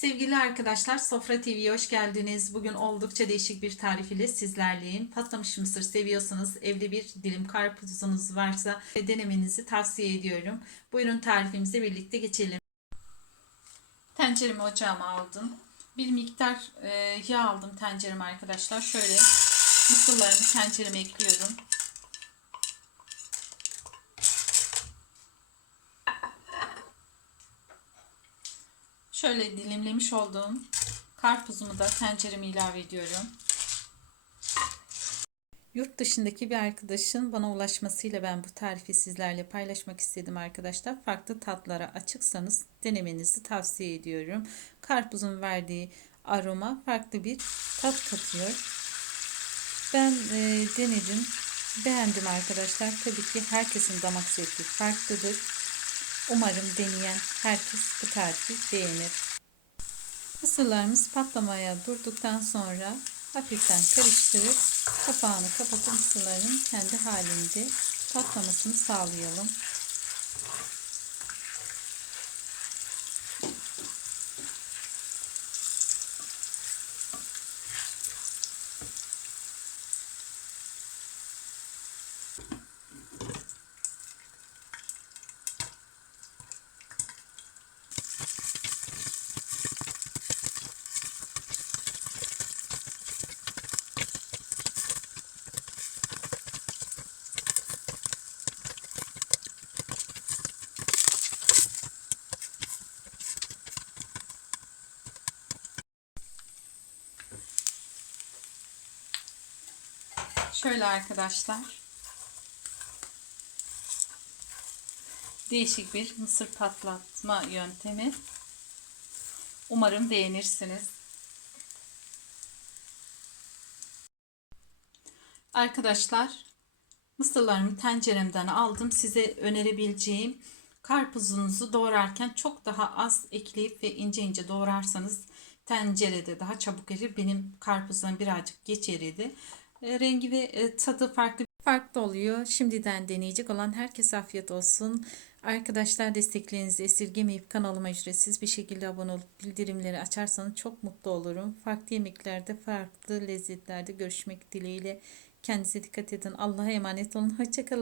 Sevgili arkadaşlar Sofra TV'ye hoş geldiniz. Bugün oldukça değişik bir tarif ile sizlerleyim. Patlamış mısır seviyorsanız evde bir dilim karpuzunuz varsa denemenizi tavsiye ediyorum. Buyurun tarifimize birlikte geçelim. Tenceremi ocağıma aldım. Bir miktar e, yağ aldım tencereme arkadaşlar. Şöyle mısırlarımı tencereme ekliyorum. Şöyle dilimlemiş olduğum karpuzumu da tencereme ilave ediyorum. Yurt dışındaki bir arkadaşın bana ulaşmasıyla ben bu tarifi sizlerle paylaşmak istedim arkadaşlar. Farklı tatlara açıksanız denemenizi tavsiye ediyorum. Karpuzun verdiği aroma farklı bir tat katıyor. Ben e, denedim. Beğendim arkadaşlar. Tabii ki herkesin damak zevki farklıdır. Umarım deneyen herkes bu tarifi beğenir. Mısırlarımız patlamaya durduktan sonra hafiften karıştırıp kapağını kapatıp mısırların kendi halinde patlamasını sağlayalım. Şöyle arkadaşlar. Değişik bir mısır patlatma yöntemi. Umarım beğenirsiniz. Arkadaşlar mısırlarımı tenceremden aldım. Size önerebileceğim karpuzunuzu doğrarken çok daha az ekleyip ve ince ince doğrarsanız tencerede daha çabuk erir. Benim karpuzdan birazcık geç eridi. E, rengi ve e, tadı farklı farklı oluyor. Şimdiden deneyecek olan herkese afiyet olsun. Arkadaşlar desteklerinizi esirgemeyip kanalıma ücretsiz bir şekilde abone olup bildirimleri açarsanız çok mutlu olurum. Farklı yemeklerde, farklı lezzetlerde görüşmek dileğiyle. Kendinize dikkat edin. Allah'a emanet olun. Hoşçakalın.